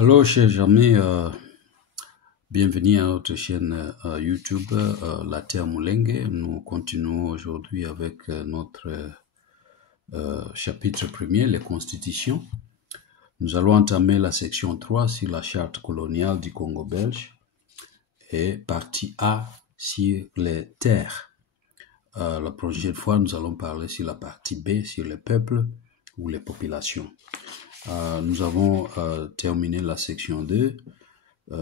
Alors, chers amis, bienvenue à notre chaîne YouTube, La Terre Moulengue. Nous continuons aujourd'hui avec notre chapitre premier, les constitutions. Nous allons entamer la section 3 sur la charte coloniale du Congo belge et partie A sur les terres. La prochaine fois, nous allons parler sur la partie B, sur les peuples ou les populations. Nous avons terminé la section 2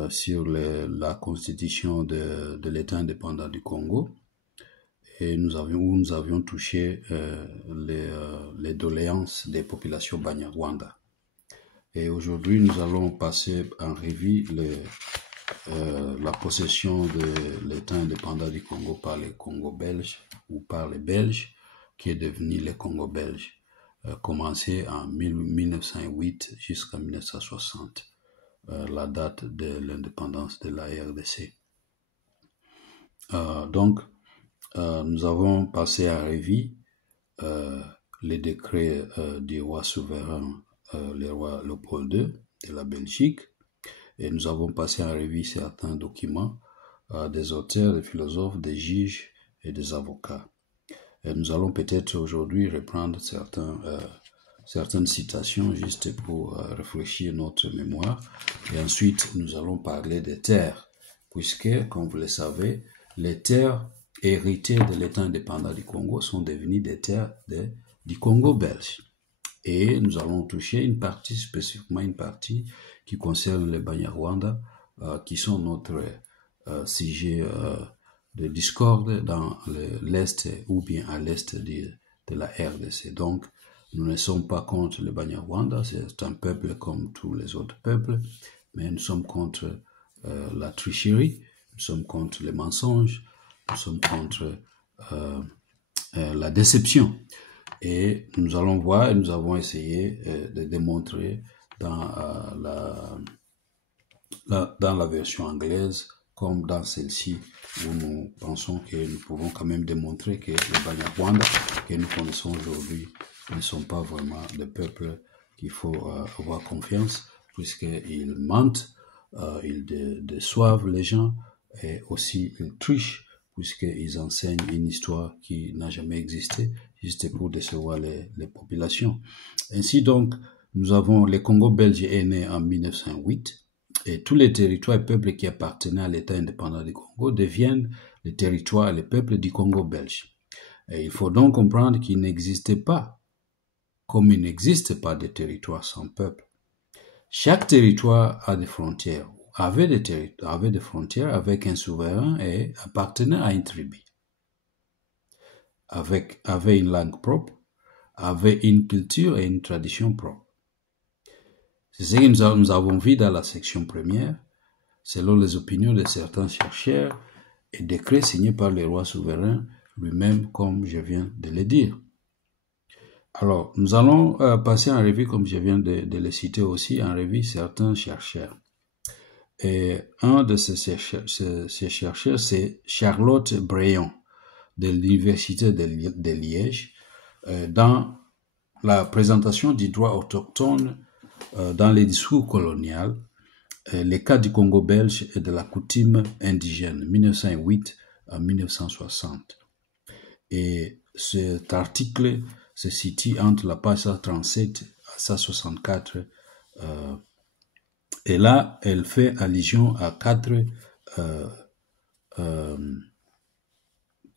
sur la constitution de l'État indépendant du Congo et nous avions touché les doléances des populations Banyarwanda. Et aujourd'hui, nous allons passer en revue la possession de l'État indépendant du Congo par les Congo belges ou par les Belges, qui est devenu les Congo belges, commencé en 1908 jusqu'en 1960, la date de l'indépendance de la RDC. Donc, nous avons passé en revue les décrets du roi souverain, le roi Léopold II de la Belgique, et nous avons passé en revue certains documents des auteurs, des philosophes, des juges et des avocats. Et nous allons peut-être aujourd'hui reprendre certaines citations juste pour réfléchir notre mémoire. Et ensuite, nous allons parler des terres, puisque, comme vous le savez, les terres héritées de l'État indépendant du Congo sont devenues des terres du Congo belge. Et nous allons toucher une partie, spécifiquement une partie qui concerne les Banyarwanda, qui sont notre sujet de discorde dans l'Est ou bien à l'Est de la RDC. Donc, nous ne sommes pas contre les Banyarwanda, c'est un peuple comme tous les autres peuples, mais nous sommes contre la tricherie, nous sommes contre les mensonges, nous sommes contre la déception. Et nous allons voir, et nous avons essayé de démontrer dans la version anglaise, comme dans celle-ci, où nous pensons que nous pouvons quand même démontrer que les Banyarwanda que nous connaissons aujourd'hui ne sont pas vraiment des peuples qu'il faut avoir confiance, puisqu'ils mentent, ils déçoivent les gens, et aussi ils trichent, puisqu'ils enseignent une histoire qui n'a jamais existé, juste pour décevoir les populations. Ainsi donc, nous avons le Congo belge est né en 1908, et tous les territoires et peuples qui appartenaient à l'État indépendant du Congo deviennent les territoires et les peuples du Congo belge. Et il faut donc comprendre qu'il n'existait pas, comme il n'existe pas de territoire sans peuple. Chaque territoire a des frontières, avait des frontières avec un souverain et appartenait à une tribu, avait une langue propre, avait une culture et une tradition propre. C'est ce que nous avons vu dans la section première, selon les opinions de certains chercheurs et décrets signés par le roi souverain lui-même, comme je viens de le dire. Alors, nous allons passer en revue, comme je viens de le citer aussi, en revue certains chercheurs. Et un de ces chercheurs, c'est Charlotte Brayon, de l'Université de Liège, dans la présentation du droit autochtone dans les discours coloniaux, les cas du Congo belge et de la coutume indigène, 1908 à 1960. Et cet article se situe entre la page 137 à 164. Et là, elle fait allusion à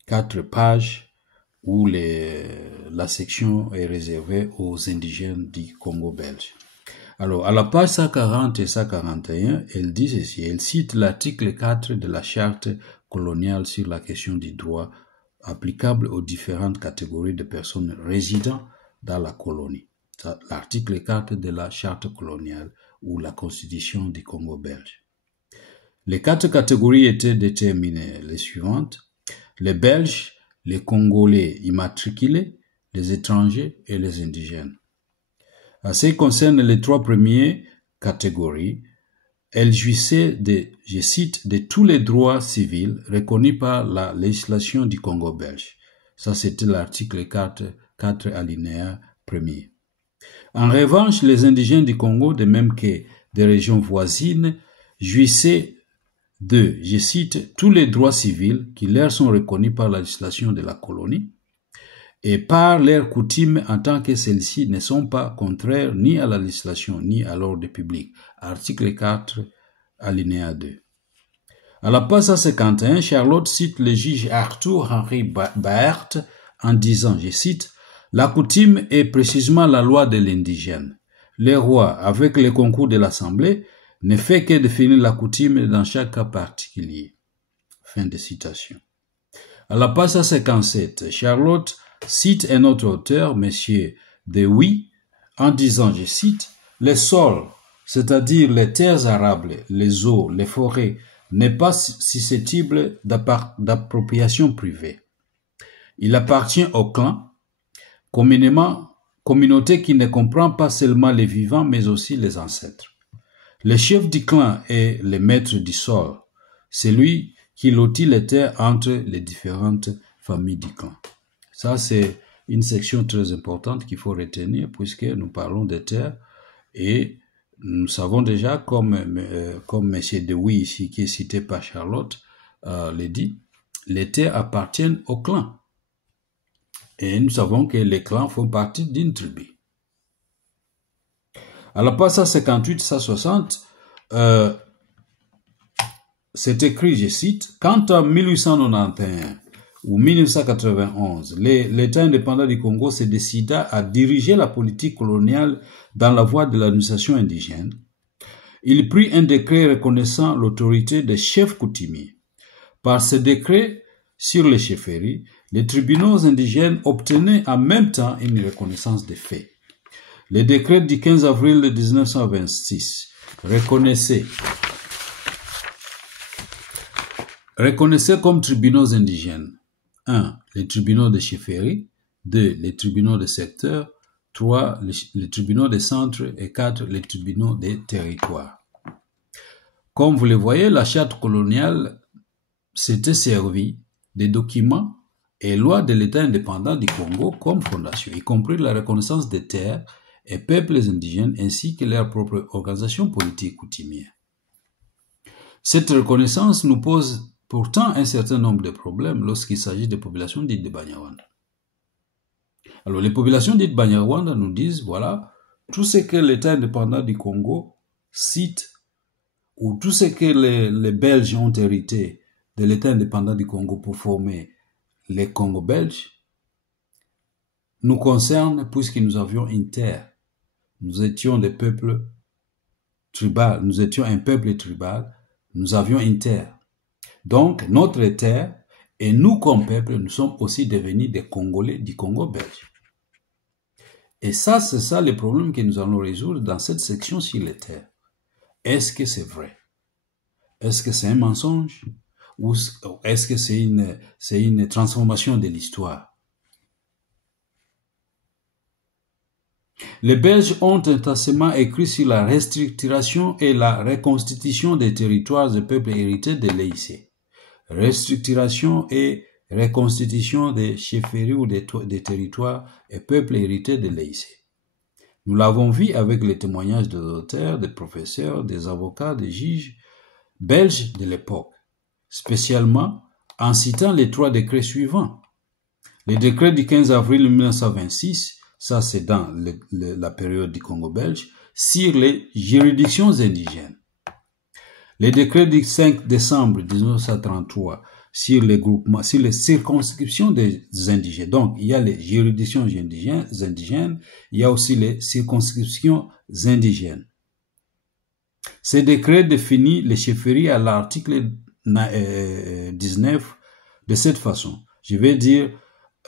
quatre pages où la section est réservée aux indigènes du Congo belge. Alors, à la page 140 et 141, elle dit ceci, elle cite l'article 4 de la charte coloniale sur la question du droit applicable aux différentes catégories de personnes résidant dans la colonie. L'article 4 de la charte coloniale ou la constitution du Congo belge. Les 4 catégories étaient déterminées les suivantes: les Belges, les Congolais immatriculés, les étrangers et les indigènes. En ce qui concerne les 3 premières catégories, elles jouissaient je cite, de tous les droits civils reconnus par la législation du Congo belge. Ça, c'était l'article 4 alinéa 1er. En revanche, les indigènes du Congo, de même que des régions voisines jouissaient de, je cite, tous les droits civils qui leur sont reconnus par la législation de la colonie et par leurs coutumes en tant que celles-ci ne sont pas contraires ni à la législation ni à l'ordre public. Article 4, alinéa 2. À la page 151, Charlotte cite le juge Arthur Henry Baert en disant, je cite, « La coutume est précisément la loi de l'indigène. Le roi, avec le concours de l'Assemblée, ne fait que définir la coutume dans chaque cas particulier. » Fin de citation. À la page 157, Charlotte cite un autre auteur, M. Dewey, en disant, je cite, « Les sols, c'est-à-dire les terres arables, les eaux, les forêts, n'est pas susceptible d'appropriation privée. Il appartient au clan, communauté qui ne comprend pas seulement les vivants, mais aussi les ancêtres. Le chef du clan est le maître du sol, c'est lui qui lotit les terres entre les différentes familles du clan. » Ça, c'est une section très importante qu'il faut retenir puisque nous parlons des terres et nous savons déjà, comme M. Dewey ici, qui est cité par Charlotte, le dit, les terres appartiennent au clan. Et nous savons que les clans font partie d'une tribu. À la page 158-160, c'est écrit, je cite, « Quand en 1891 ou 1991, l'État indépendant du Congo se décida à diriger la politique coloniale dans la voie de l'administration indigène, il prit un décret reconnaissant l'autorité des chefs coutumiers. Par ce décret sur les chefferies, les tribunaux indigènes obtenaient en même temps une reconnaissance des faits. Le décret du 15 avril 1926 reconnaissait comme tribunaux indigènes 1. Les tribunaux de chefferie, 2. Les tribunaux de secteur, 3. Les tribunaux de centre et 4. Les tribunaux des territoires. Comme vous le voyez, la charte coloniale s'était servie des documents et lois de l'État indépendant du Congo comme fondation, y compris la reconnaissance des terres et peuples indigènes ainsi que leur propre organisation politique coutumière. Cette reconnaissance nous pose pourtant un certain nombre de problèmes lorsqu'il s'agit des populations dites de Banyarwanda. Alors, les populations dites Banyarwanda nous disent, voilà, tout ce que l'État indépendant du Congo cite, ou tout ce que les Belges ont hérité de l'État indépendant du Congo pour former les Congo belges, nous concerne puisque nous avions une terre. Nous étions des peuples tribaux, nous étions un peuple tribal, nous avions une terre. Donc, notre terre, et nous comme peuple, nous sommes aussi devenus des Congolais du Congo belge. Et ça, c'est ça le problème que nous allons résoudre dans cette section sur les terres. Est-ce que c'est vrai? Est-ce que c'est un mensonge? Ou est-ce que c'est une transformation de l'histoire? Les Belges ont intensément écrit sur la restructuration et la reconstitution des territoires et peuples hérités de l'EIC. Restructuration et reconstitution des chefferies ou des territoires et peuples hérités de l'EIC. Nous l'avons vu avec les témoignages des auteurs, des professeurs, des avocats, des juges belges de l'époque, spécialement en citant les 3 décrets suivants. Le décret du 15 avril 1926, ça c'est dans la période du Congo belge, sur les juridictions indigènes. Le décret du 5 décembre 1933 sur les groupements, sur les circonscriptions des indigènes. Donc, il y a les juridictions indigènes, il y a aussi les circonscriptions indigènes. Ce décret définit les chefferies à l'article 19 de cette façon. Je vais dire,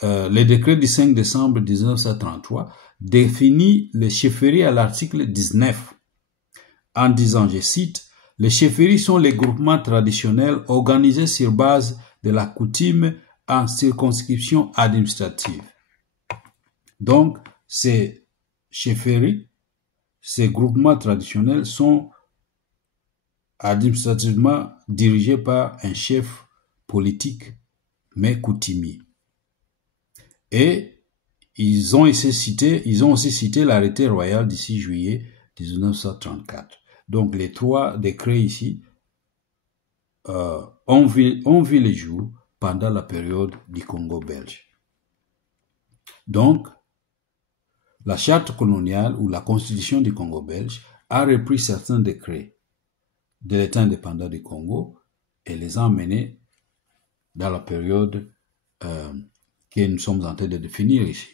le décret du 5 décembre 1933 définit les chefferies à l'article 19 en disant, je cite, « Les chefferies sont les groupements traditionnels organisés sur base de la coutume en circonscription administrative. » Donc, ces chefferies, ces groupements traditionnels sont administrativement dirigés par un chef politique, mais coutumier. Et ils ont aussi cité l'arrêté royal du 6 juillet 1934. Donc les 3 décrets ici ont vu les jours pendant la période du Congo belge. Donc, la charte coloniale ou la constitution du Congo belge a repris certains décrets de l'État indépendant du Congo et les a emmenés dans la période que nous sommes en train de définir ici.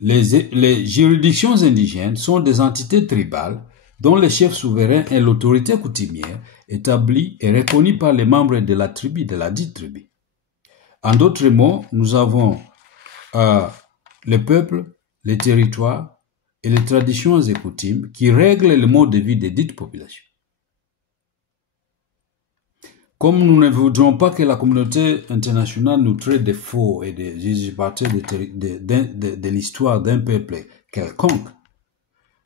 Les juridictions indigènes sont des entités tribales dont le chef souverain est l'autorité coutumière établie et reconnue par les membres de la tribu, de la dite tribu. En d'autres mots, nous avons les peuples, les territoires et les traditions et coutumes qui règlent le mode de vie des dites populations. Comme nous ne voudrions pas que la communauté internationale nous traite de faux et de usurpateurs de l'histoire d'un peuple quelconque,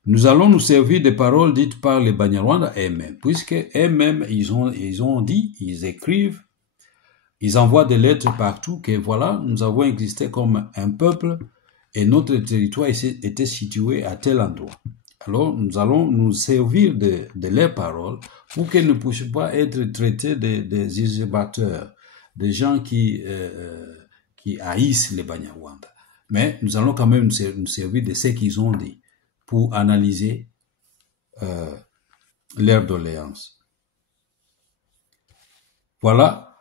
nous allons nous servir des paroles dites par les Banyarwanda eux-mêmes, puisque eux-mêmes, ils ont dit, ils écrivent, ils envoient des lettres partout que voilà, nous avons existé comme un peuple et notre territoire était situé à tel endroit. Alors, nous allons nous servir de leurs paroles pour qu'elles ne puissent pas être traitées des usurpateurs, des gens qui haïssent les Banyarwanda. Mais nous allons quand même nous servir de ce qu'ils ont dit pour analyser leurs doléances. Voilà,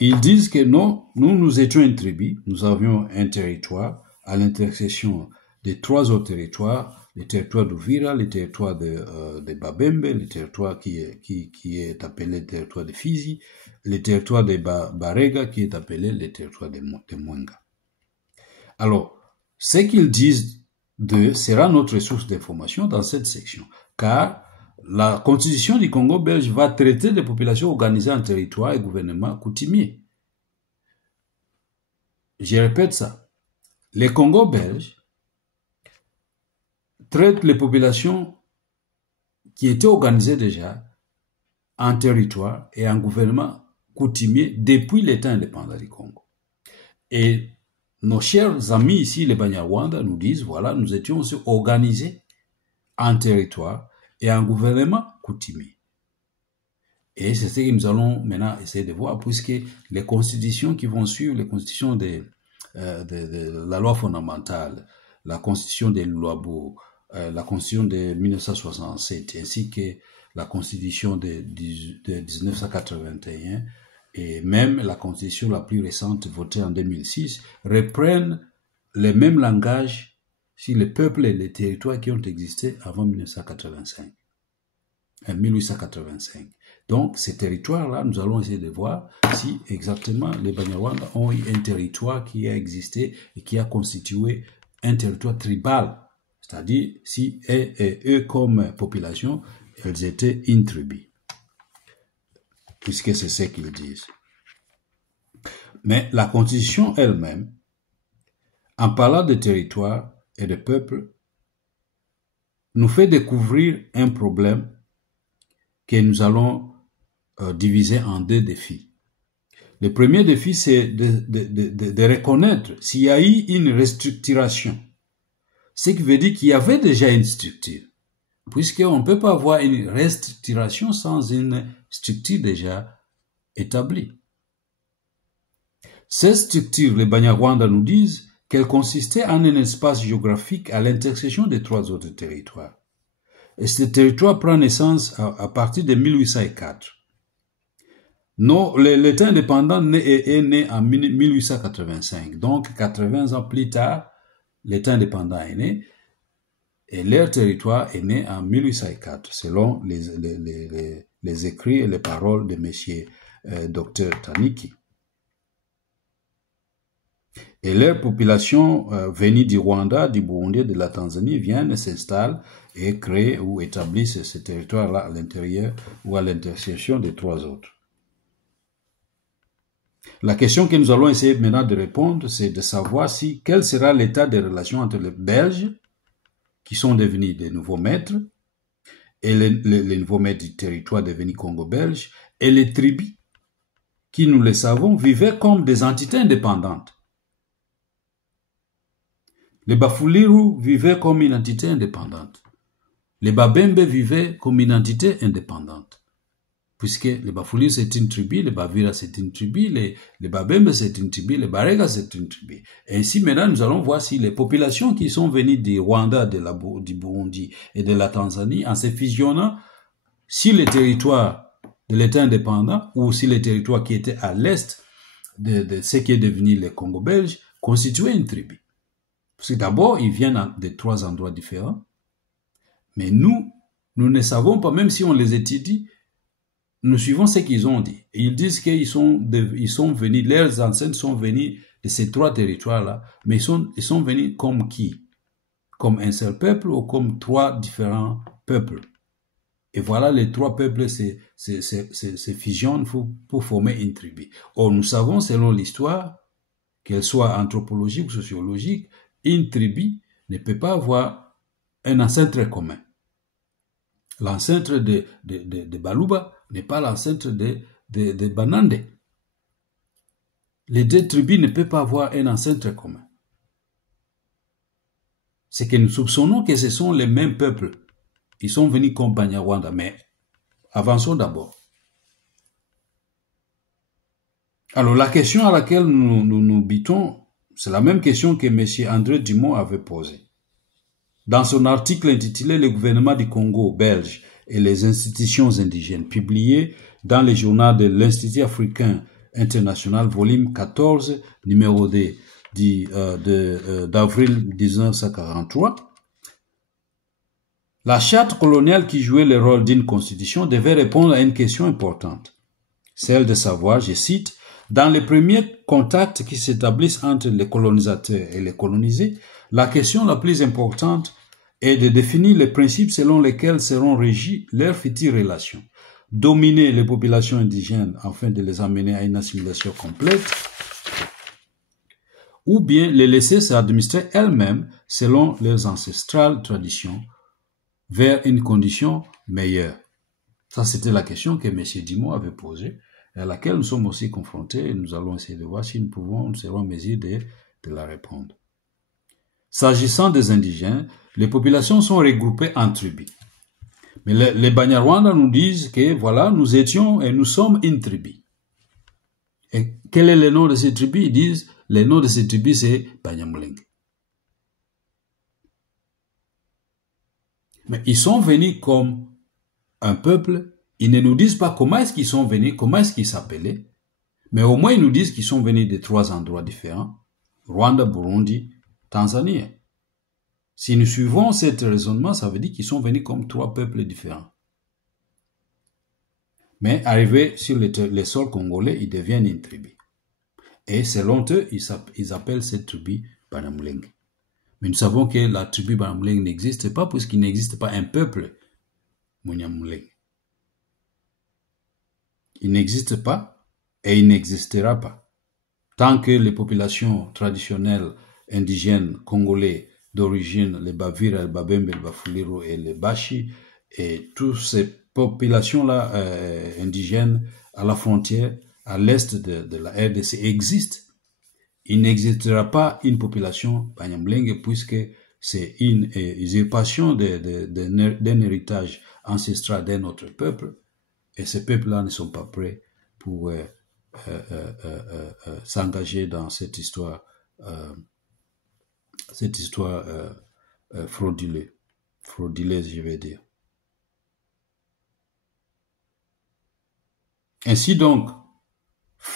ils disent que non, nous étions une tribu, nous avions un territoire à l'intersection des 3 autres territoires, le territoire d'Uvira, le territoire de Babembe, le territoire qui est appelé le territoire de Fizi, le territoire de Barega qui est appelé le territoire de Mwenga. Alors, ce qu'ils disent d'eux sera notre source d'information dans cette section, car la constitution du Congo belge va traiter des populations organisées en territoire et gouvernement coutumier. Je répète ça. Les Congo belges traite les populations qui étaient organisées déjà en territoire et en gouvernement coutumier depuis l'État indépendant du Congo. Et nos chers amis ici, les Banyarwanda, nous disent, voilà, nous étions aussi organisés en territoire et en gouvernement coutumier. Et c'est ce que nous allons maintenant essayer de voir, puisque les constitutions qui vont suivre, les constitutions de la loi fondamentale, la constitution de Luabo, la constitution de 1967 ainsi que la constitution de 1981 et même la constitution la plus récente votée en 2006 reprennent le même langage sur les peuples et les territoires qui ont existé avant 1885. Donc ces territoires-là, nous allons essayer de voir si exactement les Banyarwanda ont eu un territoire qui a existé et qui a constitué un territoire tribal. C'est-à-dire, si eux, comme population, elles étaient une tribu. Puisque c'est ce qu'ils disent. Mais la constitution elle-même, en parlant de territoire et de peuple, nous fait découvrir un problème que nous allons diviser en 2 défis. Le premier défi, c'est de reconnaître s'il y a eu une restructuration. Ce qui veut dire qu'il y avait déjà une structure, puisqu'on ne peut pas avoir une restructuration sans une structure déjà établie. Cette structure, les Banyarwanda nous disent qu'elle consistait en un espace géographique à l'intersection des 3 autres territoires. Et ce territoire prend naissance à partir de 1804. L'État indépendant est né en 1885, donc 80 ans plus tard, l'État indépendant est né et leur territoire est né en 1804, selon les écrits et les paroles de M. Dr Taniki. Et leur population venue du Rwanda, du Burundi, de la Tanzanie viennent, s'installent et créent ou établissent ce territoire-là à l'intérieur ou à l'intersection des 3 autres. La question que nous allons essayer maintenant de répondre, c'est de savoir quel sera l'état des relations entre les Belges, qui sont devenus des nouveaux maîtres, et les nouveaux maîtres du territoire devenus Congo-Belge, et les tribus, qui, nous le savons, vivaient comme des entités indépendantes. Les Bafuliru vivaient comme une entité indépendante. Les Babembe vivaient comme une entité indépendante. Puisque les Bafoulis c'est une tribu, les Bavira c'est une tribu, les Babembe c'est une tribu, les Barega c'est une tribu. Ainsi maintenant nous allons voir si les populations qui sont venues du Rwanda, du Burundi et de la Tanzanie, en se fusionnant, si les territoires de l'État indépendant ou si les territoires qui étaient à l'est de ce qui est devenu le Congo belge constituaient une tribu. Parce que d'abord ils viennent de 3 endroits différents, mais nous ne savons pas, même si on les étudie, nous suivons ce qu'ils ont dit. Ils disent qu'ils sont venus, leurs ancêtres sont venus de ces 3 territoires-là, mais ils sont venus comme qui? Comme un seul peuple ou comme 3 différents peuples? Et voilà, les 3 peuples se fusionnent pour former une tribu. Or, nous savons, selon l'histoire, qu'elle soit anthropologique ou sociologique, une tribu ne peut pas avoir un ancêtre commun. L'ancêtre de Baluba n'est pas l'ancêtre de Banande. Les 2 tribus ne peuvent pas avoir un ancêtre commun. C'est que nous soupçonnons que ce sont les mêmes peuples. Ils sont venus comme Banyarwanda, mais avançons d'abord. Alors la question à laquelle nous butons, c'est la même question que M. André Dumont avait posée. Dans son article intitulé « Le gouvernement du Congo belge et les institutions indigènes », publié dans le journal de l'Institut africain international, volume 14, numéro D, d'avril 1943, la charte coloniale qui jouait le rôle d'une constitution devait répondre à une question importante, celle de savoir, je cite, « Dans les premiers contacts qui s'établissent entre les colonisateurs et les colonisés, la question la plus importante est de définir les principes selon lesquels seront régies leurs futures relations. Dominer les populations indigènes afin de les amener à une assimilation complète, ou bien les laisser s'administrer elles-mêmes selon leurs ancestrales traditions vers une condition meilleure. » Ça, c'était la question que M. Dumont avait posée, et à laquelle nous sommes aussi confrontés, et nous allons essayer de voir si nous serons en mesure de la répondre. S'agissant des indigènes, les populations sont regroupées en tribus. Mais les Banyarwanda nous disent que voilà, nous étions et nous sommes une tribu. Et quel est le nom de ces tribus? Ils disent, le nom de ces tribus c'est Banyamulenge. Mais ils sont venus comme un peuple, ils ne nous disent pas comment est-ce qu'ils sont venus, comment est-ce qu'ils s'appelaient, mais au moins ils nous disent qu'ils sont venus de 3 endroits différents, Rwanda, Burundi, Tanzanie. Si nous suivons ce raisonnement, ça veut dire qu'ils sont venus comme 3 peuples différents. Mais arrivés sur les sols congolais, ils deviennent une tribu. Et selon eux, ils appellent cette tribu Banyamulenge. Mais nous savons que la tribu Banyamulenge n'existe pas puisqu'il n'existe pas un peuple Munyamulenge. Il n'existe pas et il n'existera pas. Tant que les populations traditionnelles indigènes congolais d'origine, les Bavira, les Babembe, les Bafuliro et les Bashi, et toutes ces populations-là indigènes à la frontière, à l'est de la RDC existent. Il n'existera pas une population Banyamulenge puisque c'est une usurpation d'un héritage ancestral d'un autre peuple, et ces peuples-là ne sont pas prêts pour s'engager dans cette histoire frauduleuse, je vais dire. Ainsi donc,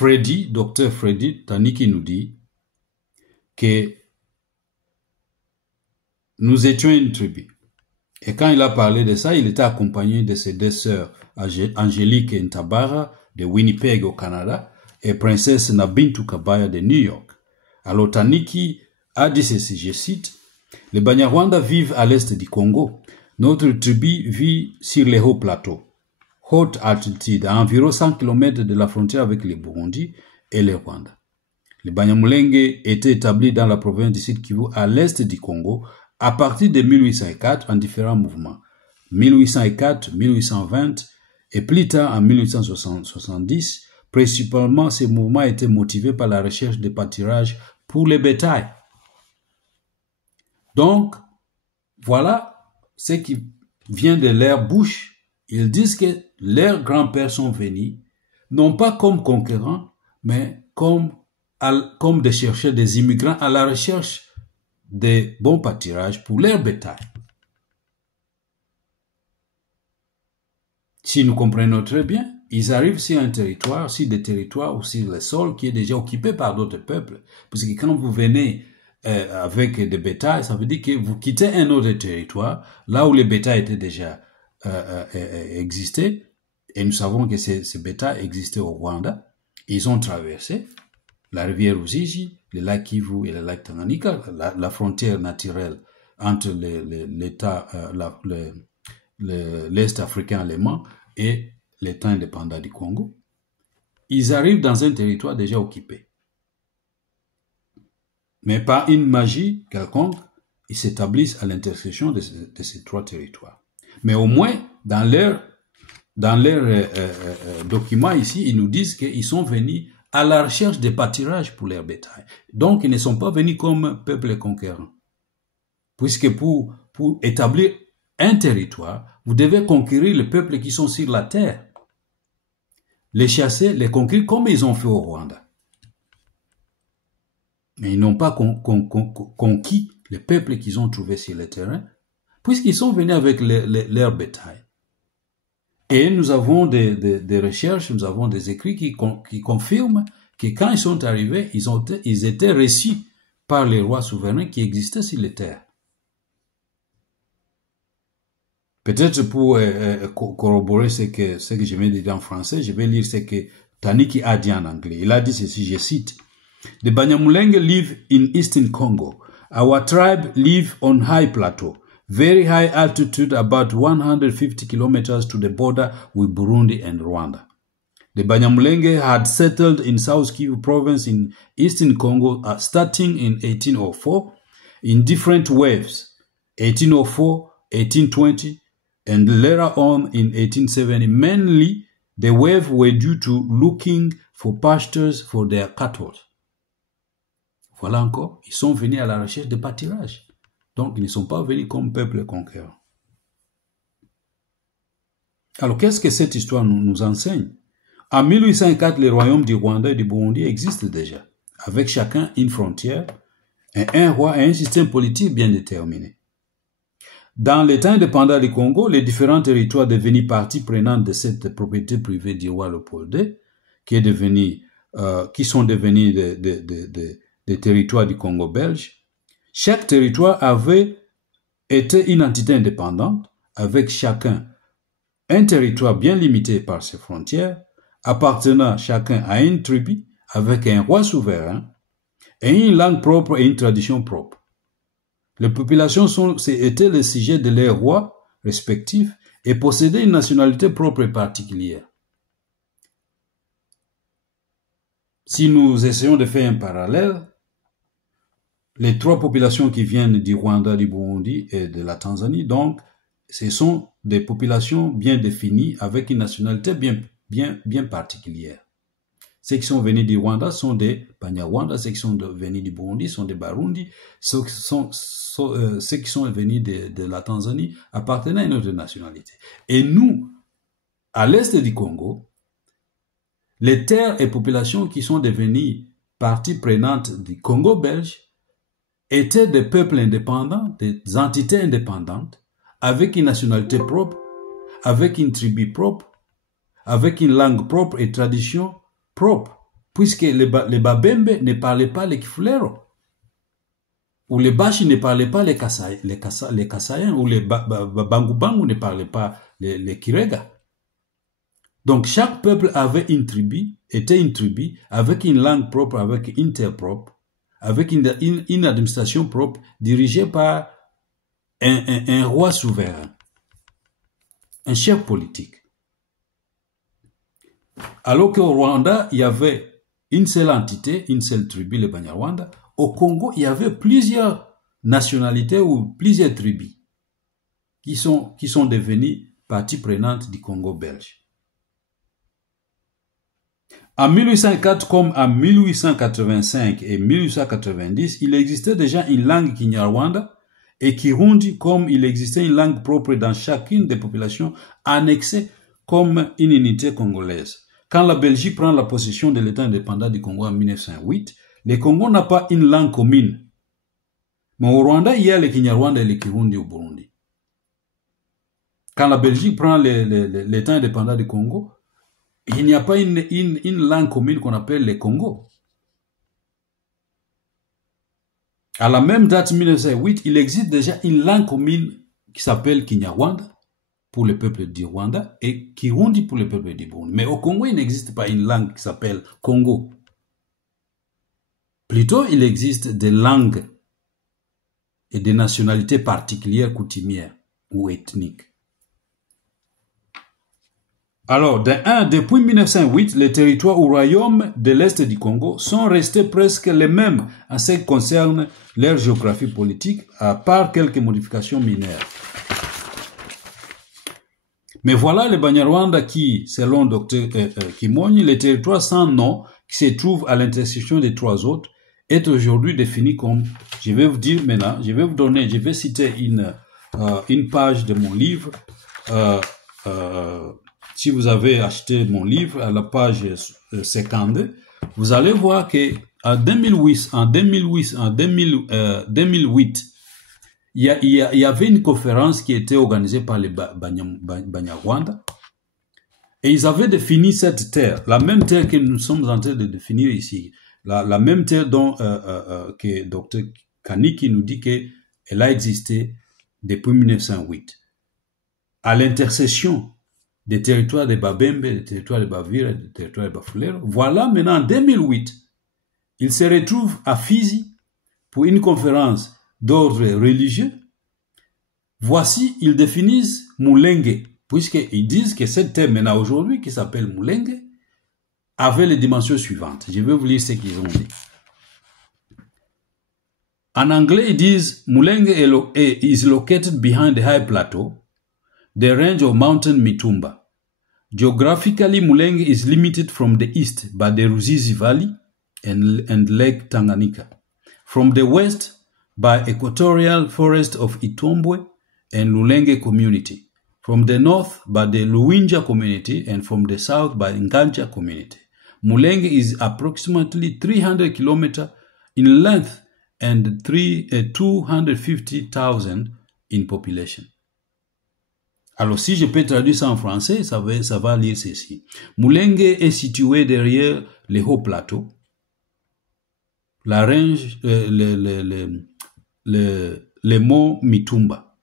Dr Freddy Taniki nous dit que nous étions une tribu. Et quand il a parlé de ça, il était accompagné de ses 2 sœurs, Angélique Ntabara de Winnipeg au Canada et Princesse Nabintu Kabaya de New York. Alors Taniki a dit ceci, je cite, « Les Banyarwanda vivent à l'est du Congo. Notre tribu vit sur les hauts plateaux, haute altitude, à environ 100 km de la frontière avec le Burundi et le Rwanda. Les Banyamulenge étaient établis dans la province du Sud Kivu à l'est du Congo à partir de 1804 en différents mouvements. 1804, 1820 et plus tard en 1870, principalement ces mouvements étaient motivés par la recherche de pâturage pour les bétails. Donc, voilà ce qui vient de leur bouche. Ils disent que leurs grands-pères sont venus, non pas comme conquérants, mais comme des chercheurs, des immigrants à la recherche de bons pâturages pour leur bétail. Si nous comprenons très bien, ils arrivent sur un territoire, sur des territoires ou sur le sol qui est déjà occupé par d'autres peuples. Parce que quand vous venez avec des bétails, ça veut dire que vous quittez un autre territoire, là où les bétails étaient déjà existaient, et nous savons que ces bétails existaient au Rwanda. Ils ont traversé la rivière Rusizi, le lac Kivu et le lac Tanganyika, la frontière naturelle entre l'État, l'Est africain allemand et l'État indépendant du Congo. Ils arrivent dans un territoire déjà occupé. Mais par une magie quelconque, ils s'établissent à l'intersection de ces trois territoires. Mais au moins, dans leur documents ici, ils nous disent qu'ils sont venus à la recherche des pâturages pour leur bétail. Donc, ils ne sont pas venus comme peuple conquérant. Puisque pour établir un territoire, vous devez conquérir les peuples qui sont sur la terre. Les chasser, les conquérir comme ils ont fait au Rwanda. Mais ils n'ont pas conquis les peuples qu'ils ont trouvés sur le terrain, puisqu'ils sont venus avec leur bétail. Et nous avons des recherches, nous avons des écrits qui confirment que quand ils sont arrivés, ils étaient reçus par les rois souverains qui existaient sur les terres. Peut-être pour corroborer ce que je viens de dire en français, je vais lire ce que Taniki a dit en anglais. Il a dit ceci, je cite. The Banyamulenge live in Eastern Congo. Our tribe live on high plateau, very high altitude, about 150 kilometers to the border with Burundi and Rwanda. The Banyamulenge had settled in South Kivu province in Eastern Congo starting in 1804 in different waves, 1804, 1820, and later on in 1870. Mainly, the waves were due to looking for pastures for their cattle. Voilà encore, ils sont venus à la recherche de pâturages. Donc, ils ne sont pas venus comme peuple conquérant. Alors, qu'est-ce que cette histoire nous enseigne? En 1804, les royaumes du Rwanda et du Burundi existent déjà, avec chacun une frontière, un roi et un système politique bien déterminé. Dans l'État indépendant du Congo, les différents territoires devenus partie prenante de cette propriété privée du roi Léopold II, qui sont devenus des territoires du Congo belge, chaque territoire avait été une entité indépendante, avec chacun un territoire bien limité par ses frontières, appartenant chacun à une tribu, avec un roi souverain, et une langue propre et une tradition propre. Les populations étaient les sujets de leurs rois respectifs et possédaient une nationalité propre et particulière. Si nous essayons de faire un parallèle, les trois populations qui viennent du Rwanda, du Burundi et de la Tanzanie, donc, ce sont des populations bien définies avec une nationalité bien particulière. Ceux qui sont venus du Rwanda sont des Banyarwanda, ceux qui sont venus du Burundi sont des Barundi, ceux qui sont venus de la Tanzanie appartenaient à une autre nationalité. Et nous, à l'est du Congo, les terres et populations qui sont devenues partie prenante du Congo belge étaient des peuples indépendants, des entités indépendantes, avec une nationalité propre, avec une tribu propre, avec une langue propre et tradition propre, puisque les Babembe ne parlaient pas les Kifulero, ou les Bashi ne parlaient pas les Kasaïens, ou les Bangu ne parlaient pas les Kirega. Donc chaque peuple avait était une tribu, avec une langue propre, avec une terre propre, avec une administration propre, dirigée par un roi souverain, un chef politique. Alors qu'au Rwanda, il y avait une seule entité, une seule tribu, les Banyarwanda. Au Congo, il y avait plusieurs nationalités ou plusieurs tribus qui sont devenues partie prenante du Congo belge. En 1804 comme en 1885 et 1890, il existait déjà une langue kinyarwanda et Kirundi comme il existait une langue propre dans chacune des populations annexées comme une unité congolaise. Quand la Belgique prend la possession de l'État indépendant du Congo en 1908, le Congo n'a pas une langue commune. Mais au Rwanda, il y a le Kinyarwanda et le Kirundi au Burundi. Quand la Belgique prend l'État indépendant du Congo, il n'y a pas une langue commune qu'on appelle le Congo. À la même date, 1908, il existe déjà une langue commune qui s'appelle Kinyarwanda pour le peuple du Rwanda et Kirundi pour le peuple du Burundi. Mais au Congo, il n'existe pas une langue qui s'appelle Congo. Plutôt, il existe des langues et des nationalités particulières coutumières ou ethniques. Alors, depuis 1908, les territoires ou royaumes de l'Est du Congo sont restés presque les mêmes en ce qui concerne leur géographie politique, à part quelques modifications mineures. Mais voilà le Banyarwanda qui, selon Dr Kimonyi, le territoire sans nom qui se trouve à l'intersection des trois autres, est aujourd'hui défini comme, je vais vous dire maintenant, je vais citer une page de mon livre. Si vous avez acheté mon livre à la page 52, vous allez voir que en 2008, il y avait une conférence qui était organisée par les Banyarwanda et ils avaient défini cette terre, la même terre que nous sommes en train de définir ici, la même terre dont que Dr Kaniki nous dit qu'elle a existé depuis 1908. À l'intersection des territoires de Babembe, des territoires de Bavira, des territoires de Bafulero. Voilà maintenant, en 2008, ils se retrouvent à Fizi pour une conférence d'ordre religieux. Voici, ils définissent Mulenge, puisqu'ils disent que cette terre maintenant aujourd'hui, qui s'appelle Mulenge, avait les dimensions suivantes. Je vais vous lire ce qu'ils ont dit. En anglais, ils disent Mulenge is located behind the high plateau, the range of mountain Mitumba. Geographically, Mulenge is limited from the east by the Ruzizi Valley and Lake Tanganyika. From the west by equatorial forest of Itombwe and Lulenge community. From the north by the Luwinja community and from the south by Nganja community. Mulenge is approximately 300 kilometers in length and 250,000 in population. Alors, si je peux traduire ça en français, ça va lire ceci. Mulenge est situé derrière les hauts plateaux, la range, les monts Mitumba.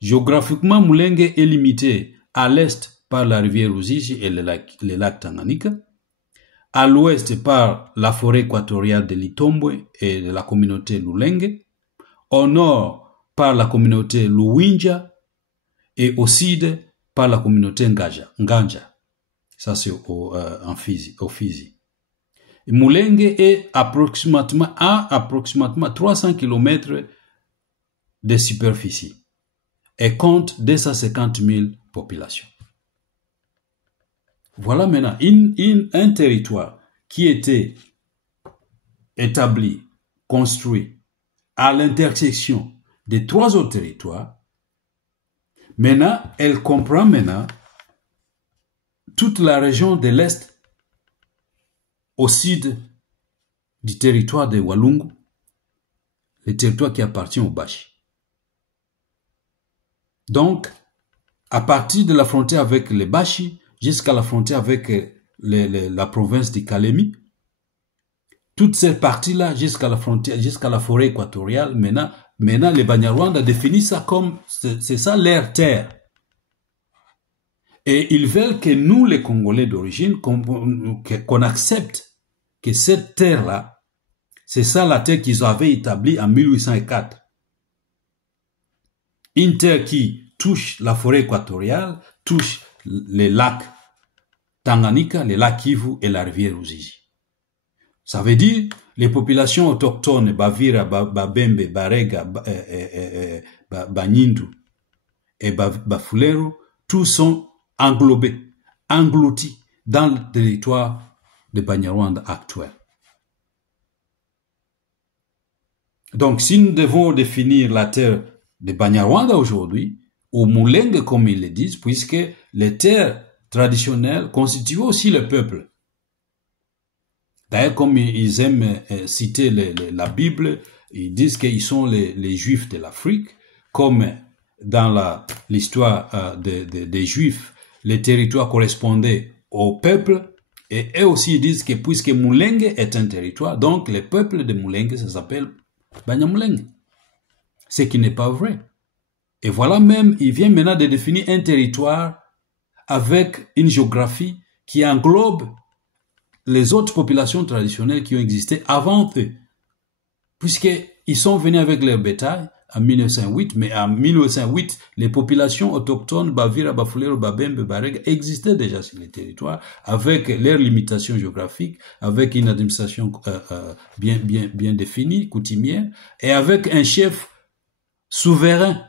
Géographiquement, Mulenge est limité à l'est par la rivière Ruzizi et le lac Tanganyika, à l'ouest par la forêt équatoriale de l'Itombwe et de la communauté Lulenge, au nord par la communauté Luwinja, et au sud par la communauté Nganja. Ça c'est au Fizi. Mulenge est approximativement 300 km de superficie et compte 250 000 populations. Voilà maintenant un territoire qui était établi, construit à l'intersection des trois autres territoires. Maintenant, elle comprend maintenant toute la région de l'Est au sud du territoire de Walungu, le territoire qui appartient au Bashi. Donc, à partir de la frontière avec les Bashi jusqu'à la frontière avec la province de Kalemi, toute cette partie-là jusqu'à la frontière, jusqu'à la forêt équatoriale, maintenant les Banyarwanda définissent ça comme, c'est ça leur terre. Et ils veulent que nous, les Congolais d'origine, qu'on accepte que cette terre-là, c'est ça la terre qu'ils avaient établie en 1804. Une terre qui touche la forêt équatoriale, touche les lacs Tanganyika, les lacs Kivu et la rivière Ruzizi. Ça veut dire les populations autochtones, Bavira, Babembe, Barega, Banyindu et Bafulero, tous sont englobés, engloutis dans le territoire de Banyarwanda actuel. Donc, si nous devons définir la terre de Banyarwanda aujourd'hui, ou Mulenge comme ils le disent, puisque les terres traditionnelles constituent aussi le peuple. D'ailleurs, comme ils aiment citer la Bible, ils disent qu'ils sont les Juifs de l'Afrique, comme dans l'histoire des Juifs, les territoires correspondaient au peuple, et eux aussi ils disent que puisque Mulenge est un territoire, donc le peuple de Mulenge, ça s'appelle Banyamulenge. Ce qui n'est pas vrai. Et voilà même, il vient maintenant de définir un territoire avec une géographie qui englobe les autres populations traditionnelles qui ont existé avant eux. Puisqu'ils sont venus avec leur bétail en 1908, mais en 1908, les populations autochtones, Bavira, Bafulero, Babembe, Barega, existaient déjà sur les territoires avec leurs limitations géographiques, avec une administration bien définie, coutumière, et avec un chef souverain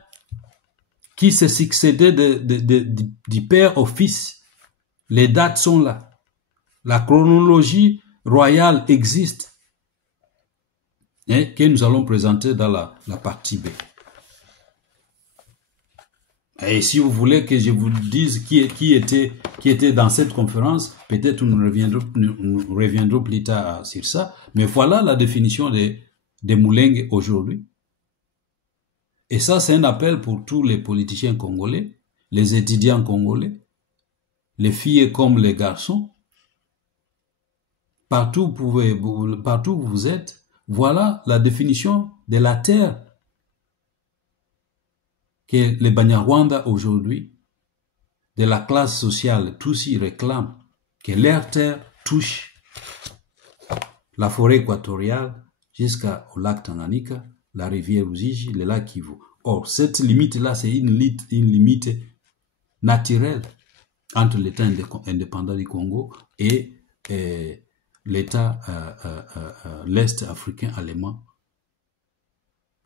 qui se succédait du père au fils. Les dates sont là. La chronologie royale existe. Que nous allons présenter dans la partie B. Et si vous voulez que je vous dise qui était dans cette conférence, peut-être nous reviendrons plus tard sur ça. Mais voilà la définition des Mulenge aujourd'hui. Et ça, c'est un appel pour tous les politiciens congolais, les étudiants congolais, les filles comme les garçons. Partout où vous êtes, voilà la définition de la terre que les Banyarwanda aujourd'hui, de la classe sociale, tous y réclament que leur terre touche la forêt équatoriale jusqu'au lac Tanganyika, la rivière Ruziji, le lac Kivu. Or, cette limite-là, c'est une limite naturelle entre l'État indépendant du Congo et l'État l'Est africain allemand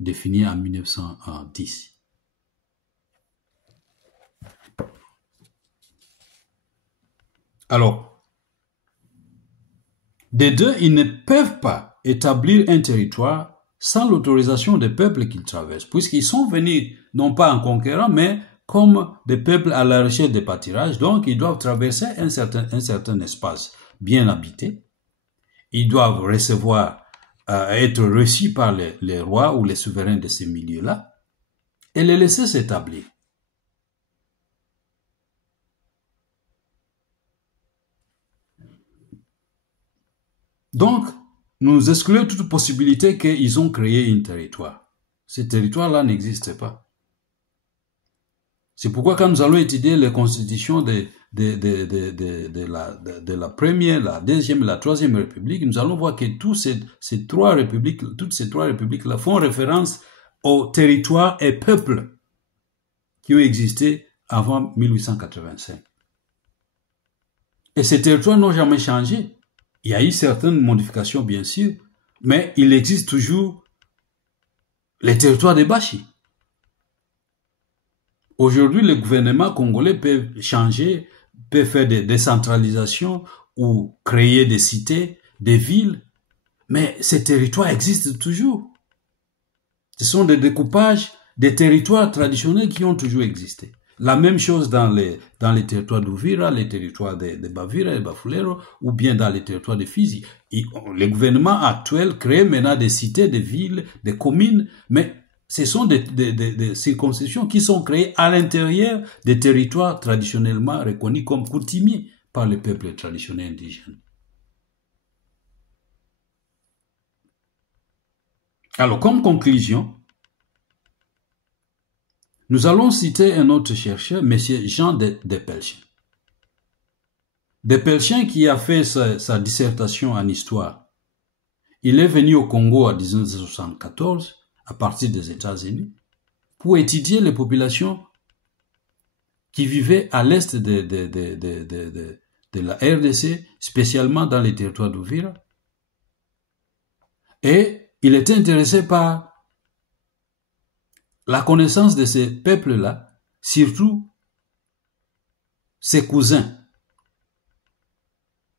défini en 1910. Alors, des deux, ils ne peuvent pas établir un territoire sans l'autorisation des peuples qu'ils traversent, puisqu'ils sont venus non pas en conquérant, mais comme des peuples à la recherche de pâturage. Donc, ils doivent traverser un certain espace bien habité. Ils doivent recevoir, être reçus par les rois ou les souverains de ces milieux-là et les laisser s'établir. Donc, nous excluons toute possibilité qu'ils ont créé un territoire. Ce territoire-là n'existe pas. C'est pourquoi quand nous allons étudier les constitutions de la première, la deuxième et la troisième république, nous allons voir que toutes ces trois républiques-là font référence aux territoires et peuples qui ont existé avant 1885. Et ces territoires n'ont jamais changé. Il y a eu certaines modifications, bien sûr, mais il existe toujours les territoires des Bashi. Aujourd'hui, le gouvernement congolais peut changer, peut faire des décentralisations ou créer des cités, des villes, mais ces territoires existent toujours. Ce sont des découpages des territoires traditionnels qui ont toujours existé. La même chose dans les territoires d'Uvira, les territoires de Bavira et Bafulero, ou bien dans les territoires de Fizi. Le gouvernement actuel crée maintenant des cités, des villes, des communes, mais ce sont des circonscriptions qui sont créées à l'intérieur des territoires traditionnellement reconnus comme coutumiers par les peuples traditionnels indigènes. Alors, comme conclusion, nous allons citer un autre chercheur, M. Jean Despelchen. Despelchen qui a fait sa dissertation en histoire. Il est venu au Congo en 1974, à partir des États-Unis, pour étudier les populations qui vivaient à l'est de la RDC, spécialement dans les territoires d'Uvira. Et il était intéressé par la connaissance de ces peuples-là, surtout ses cousins,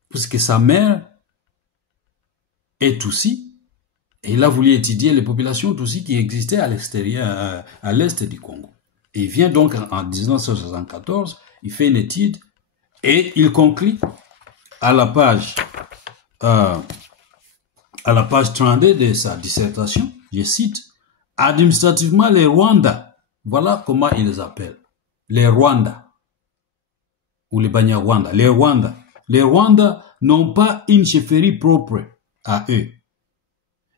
puisque sa mère est Tutsi Et il a voulu étudier les populations Tutsi qui existaient à l'extérieur, à l'est du Congo. Et il vient donc en 1974, il fait une étude et il conclut à la page 32 de sa dissertation, je cite, administrativement les Rwandais, voilà comment ils les appellent, les Rwandais, ou les Banyarwanda, les Rwandais. Les Rwandais n'ont pas une chefferie propre à eux.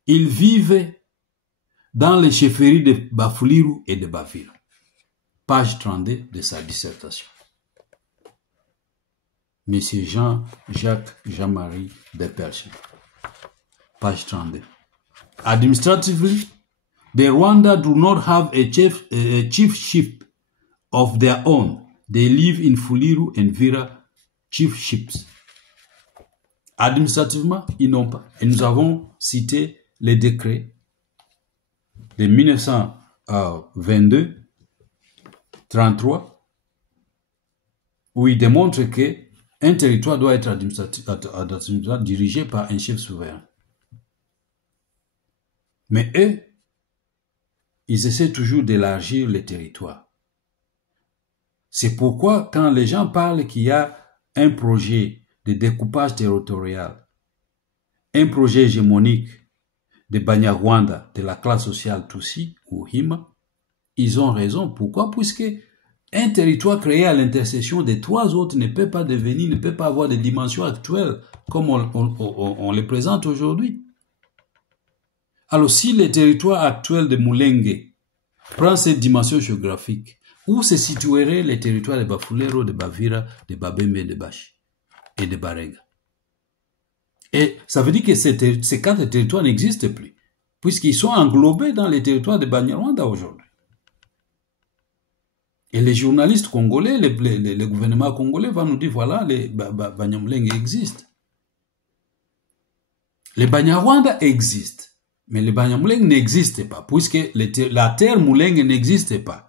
Ils vivent dans les chefferies de Bafuliru et de Bavira. Page 32 de sa dissertation. Monsieur Jean-Jacques Jean-Marie Desperchen. Page 32. Administratively, the Rwanda do not have a chiefship of their own. They live in Fuliru and Vira chiefships. Administrativement, ils n'ont pas. Et nous avons cité les décrets de 1922-33 où il démontre que un territoire doit être administrativement dirigé par un chef souverain. Mais eux, ils essaient toujours d'élargir les territoires. C'est pourquoi quand les gens parlent qu'il y a un projet de découpage territorial, un projet hégémonique de Banyarwanda, de la classe sociale Tutsi ou Hima, ils ont raison. Pourquoi? Puisque un territoire créé à l'intersection des trois autres ne peut pas devenir, ne peut pas avoir des dimensions actuelles comme on les présente aujourd'hui. Alors si le territoire actuel de Mulenge prend cette dimension géographique, où se situeraient les territoires de Bafulero, de Bavira, de Babembe, de Bashi et de Barega? Et ça veut dire que ces quatre territoires n'existent plus, puisqu'ils sont englobés dans les territoires de Banyarwanda aujourd'hui. Et les journalistes congolais, le gouvernement congolais va nous dire, voilà, les Banyamulenge existent. Les Banyarwanda existent, mais les Banyamulenge n'existent pas, puisque la terre Mulenge n'existe pas.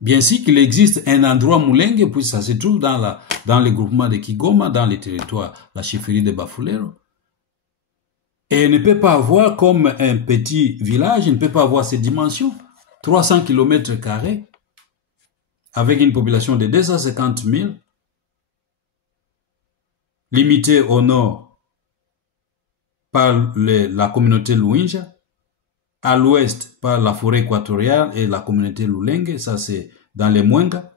Bien sûr qu'il existe un endroit Mulenge, puis ça se trouve dans le groupement de Kigoma, dans les territoires, la chefferie de Bafulero. Et il ne peut pas avoir comme un petit village, il ne peut pas avoir ces dimensions. 300 km², avec une population de 250 000, limitée au nord par la communauté Luinja, à l'ouest par la forêt équatoriale et la communauté Lulenge, ça c'est dans les Mwenga,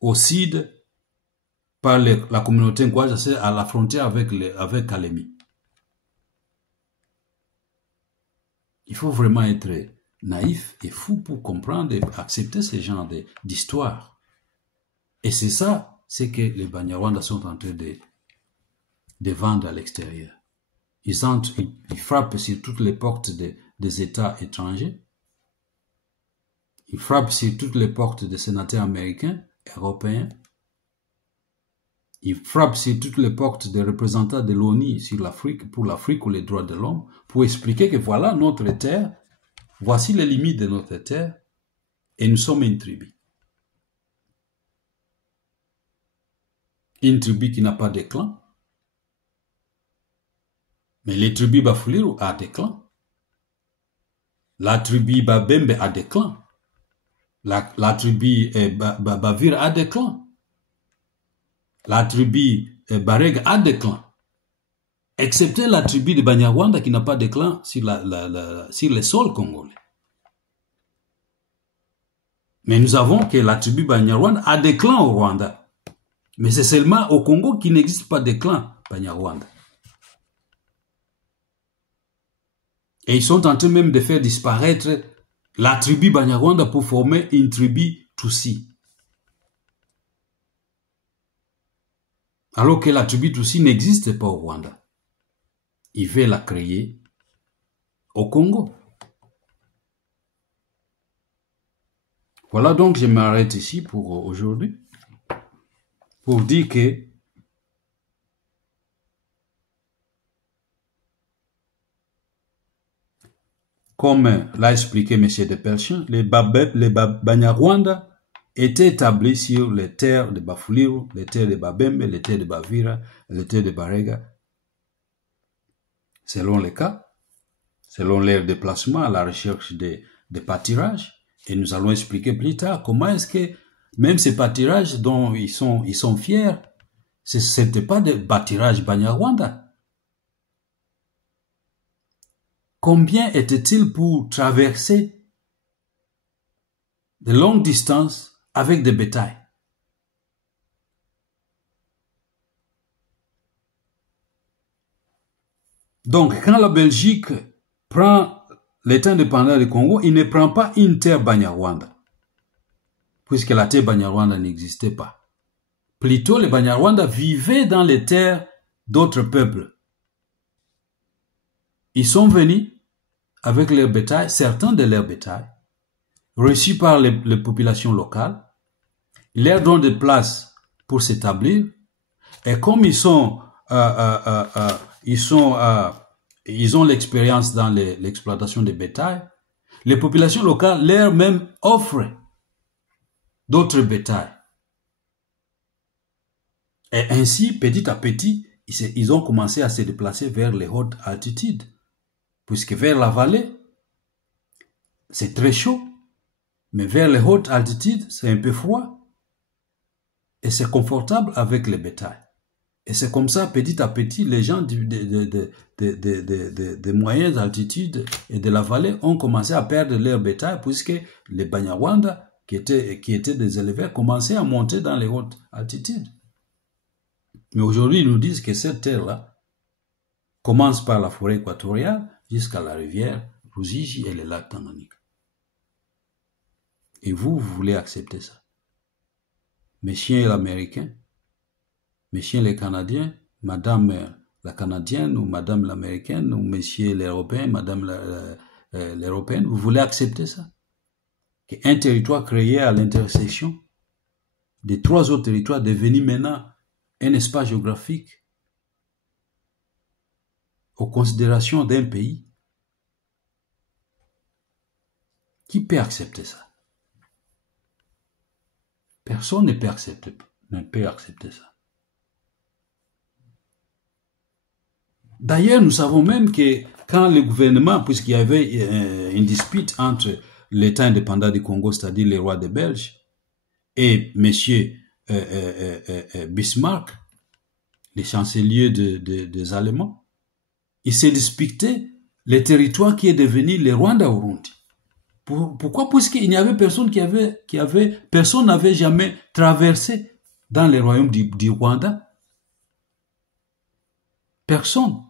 au sud par la communauté Nkwaja, c'est à la frontière avec Kalemi. Il faut vraiment être naïf et fou pour comprendre et accepter ce genre d'histoire. Et c'est ça, c'est que les Banyarwanda sont en train de vendre à l'extérieur. Ils frappent sur toutes les portes des États étrangers. Ils frappent sur toutes les portes des sénateurs américains, européens. Ils frappent sur toutes les portes des représentants de l'ONU sur l'Afrique, pour l'Afrique ou les droits de l'homme, pour expliquer que voilà notre terre, voici les limites de notre terre, et nous sommes une tribu. Une tribu qui n'a pas de clan. Mais les tribus Bafuliru a des clans. La tribu Babembe a des clans. La tribu Bavira a des clans. La tribu Barega a des clans. Excepté la tribu de Banyarwanda qui n'a pas de clan sur le sol congolais. Mais nous avons que la tribu Banyarwanda a des clans au Rwanda. Mais c'est seulement au Congo qu'il n'existe pas de clans Banyarwanda. Et ils sont en train même de faire disparaître la tribu Banyarwanda pour former une tribu Tutsi. Alors que la tribu Tutsi n'existe pas au Rwanda. Ils veulent la créer au Congo. Voilà, donc je m'arrête ici pour aujourd'hui. Pour dire que comme l'a expliqué M. Desperchen, les Banyarwanda étaient établis sur les terres de Bafuliru, les terres de Babembe, les terres de Bavira, les terres de Barega, selon les cas, selon leur déplacement à la recherche des pâtirages. Et nous allons expliquer plus tard comment est-ce que même ces pâtirages dont ils sont fiers, ce n'était pas des pâtirages Banyarwanda. Combien était-il pour traverser de longues distances avec des bétails? Donc, quand la Belgique prend l'État indépendant du Congo, il ne prend pas une terre Banyarwanda, puisque la terre Banyarwanda n'existait pas. Plutôt, les Banyarwanda vivaient dans les terres d'autres peuples. Ils sont venus avec leurs bétail, certains de leurs bétail, reçus par les populations locales. Ils leur donnent des places pour s'établir. Et comme ils ont l'expérience dans l'exploitation des bétails, les populations locales leur même offrent d'autres bétails. Et ainsi, petit à petit, ils ont commencé à se déplacer vers les hautes altitudes. Puisque vers la vallée, c'est très chaud. Mais vers les hautes altitudes, c'est un peu froid. Et c'est confortable avec les bétails. Et c'est comme ça, petit à petit, les gens des moyennes altitudes et de la vallée ont commencé à perdre leur bétail, puisque les Banyarwanda, qui étaient des éleveurs, commençaient à monter dans les hautes altitudes. Mais aujourd'hui, ils nous disent que cette terre-là commence par la forêt équatoriale jusqu'à la rivière Ruzizi et le lac Tanganyika. Et vous voulez accepter ça. Messieurs l'Américain, messieurs les Canadiens, madame la Canadienne ou madame l'Américaine ou messieurs l'Européen, madame l'Européenne, vous voulez accepter ça? Qu'un territoire créé à l'intersection des trois autres territoires devenu maintenant un espace géographique aux considérations d'un pays. Qui peut accepter ça? Personne ne peut accepter ça. D'ailleurs, nous savons même que quand le gouvernement, puisqu'il y avait une dispute entre l'État indépendant du Congo, c'est-à-dire les rois des Belges, et M. Bismarck, le chancelier des Allemands, il s'est disputé le territoire qui est devenu le Rwanda-Urundi. Pourquoi? Puisqu'il n'y avait personne personne n'avait jamais traversé dans les royaumes du Rwanda. Personne.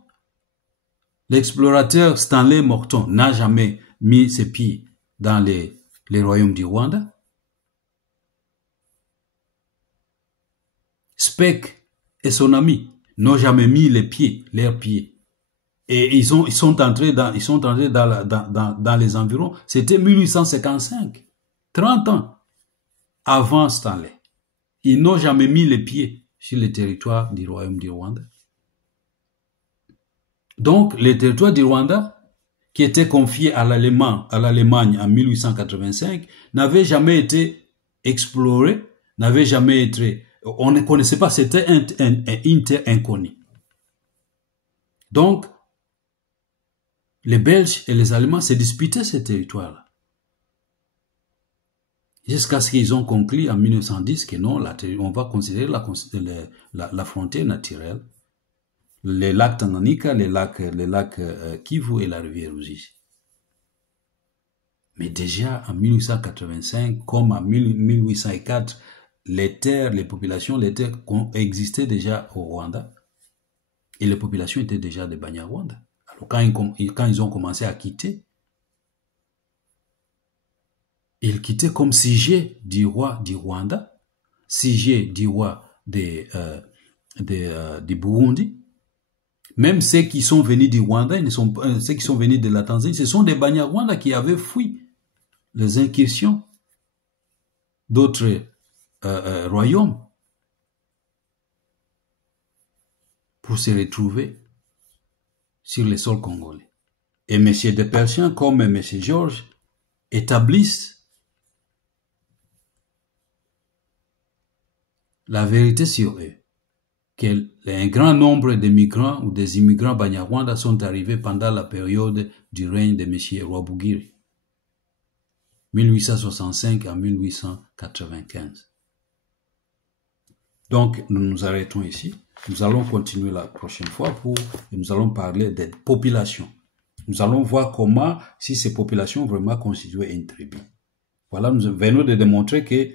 L'explorateur Stanley Morton n'a jamais mis ses pieds dans les royaumes du Rwanda. Speke et son ami n'ont jamais mis leurs pieds. Et ils sont entrés dans les environs. C'était 1855. 30 ans avant Stanley. Ils n'ont jamais mis les pieds sur le territoire du royaume du Rwanda. Donc, le territoire du Rwanda, qui était confié à l'Allemagne en 1885, n'avait jamais été exploré, n'avait jamais été... On ne connaissait pas, c'était une terre inconnue. Donc, les Belges et les Allemands se disputaient ce territoire-là. Jusqu'à ce qu'ils ont conclu en 1910 que non, on va considérer la frontière naturelle, les lacs Tanganyika, les lacs Kivu et la rivière Ruzizi. Mais déjà en 1885, comme en 1804, les populations, les terres existaient déjà au Rwanda et les populations étaient déjà des Banyarwanda. Alors quand ils ont commencé à quitter, ils quittaient comme sujet du roi du Rwanda, sujet du roi du Burundi. Même ceux qui sont venus du Rwanda, ceux qui sont venus de la Tanzanie, ce sont des Banyarwanda qui avaient fui les incursions d'autres royaumes pour se retrouver sur les sols congolais. Et M. Desperchiens, comme M. Georges, établissent la vérité sur eux. qu'un grand nombre de migrants ou des immigrants Banyarwanda sont arrivés pendant la période du règne de M. Rwabugiri, 1865 à 1895. Donc, nous nous arrêtons ici. Nous allons continuer la prochaine fois et nous allons parler des populations. Nous allons voir comment, si ces populations vraiment constituaient une tribu. Voilà, nous venons de démontrer que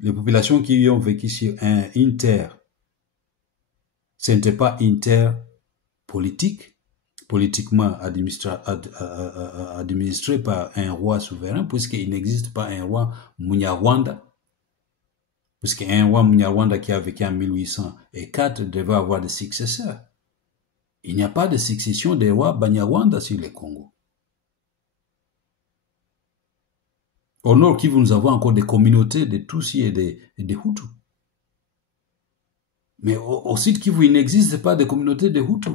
les populations qui ont vécu sur une terre, ce n'était pas une terre politique, politiquement administrée par un roi souverain, puisqu'il n'existe pas un roi Munyarwanda, puisqu'un roi Munyarwanda qui a vécu en 1804 devait avoir des successeurs. Il n'y a pas de succession des rois Banyarwanda sur le Congo. Au nord Kivu, nous avons encore des communautés de Tutsi et de Hutus. Mais au sud Kivu, il n'existe pas de communautés de Hutus.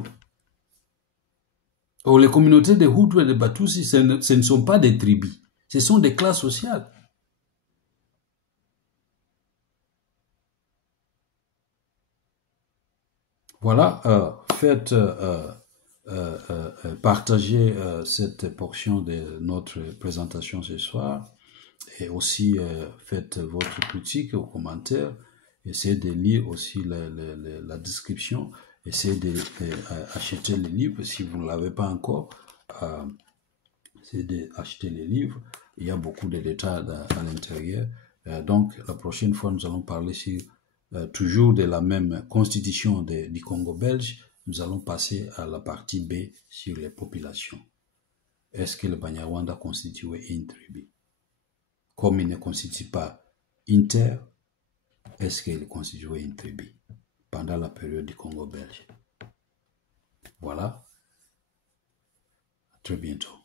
Or, les communautés de Hutus et de Batutsi, ce ne sont pas des tribus, ce sont des classes sociales. Voilà, partagez cette portion de notre présentation ce soir et aussi faites votre critique ou commentaire. Essayez de lire aussi la description. Essayez d'acheter les livres si vous ne l'avez pas encore. Essayez d'acheter les livres. Il y a beaucoup de détails à l'intérieur. Donc, la prochaine fois, nous allons parler sur toujours de la même constitution du Congo belge. Nous allons passer à la partie B sur les populations. Est-ce que le Banyarwanda constituait une tribu? Comme il ne constitue pas une terre, est-ce qu'il constituait une tribu pendant la période du Congo belge? Voilà. À très bientôt.